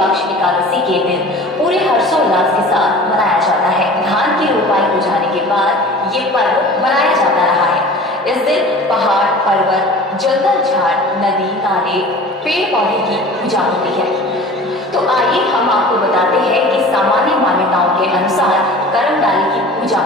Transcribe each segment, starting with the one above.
पक्ष एकादशी के दिन पूरे हर्षोल्लास के साथ मनाया जाता है। धान की रोपाई हो जाने के बाद ये पर्व मनाया जाता रहा है। इस दिन पहाड़, पर्वत, जंगल, झाड़, नदी, नाले, पेड़ पौधे की पूजा होती है। तो आइए हम आपको बताते हैं कि सामान्य मान्यताओं के अनुसार करमडाली की पूजा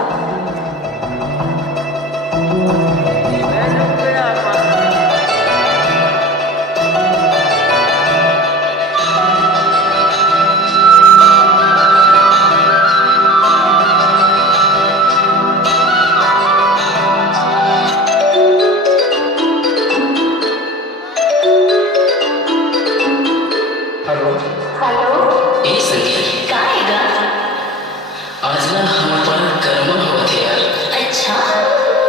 हेलो। हेलो एक सेकंड, का है गा? आज ना हम पर कर्म होत है यार। अच्छा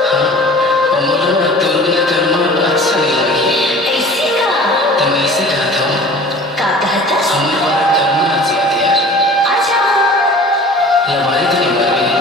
हाँ, और मुझे ना तोर बिना कर्म अच्छा नहीं लगी। ऐसे का? तो मैं इसे कहता हूँ, का कहता? हमें पर कर्म ना चाहिए यार। अच्छा लबारी तो नहीं मार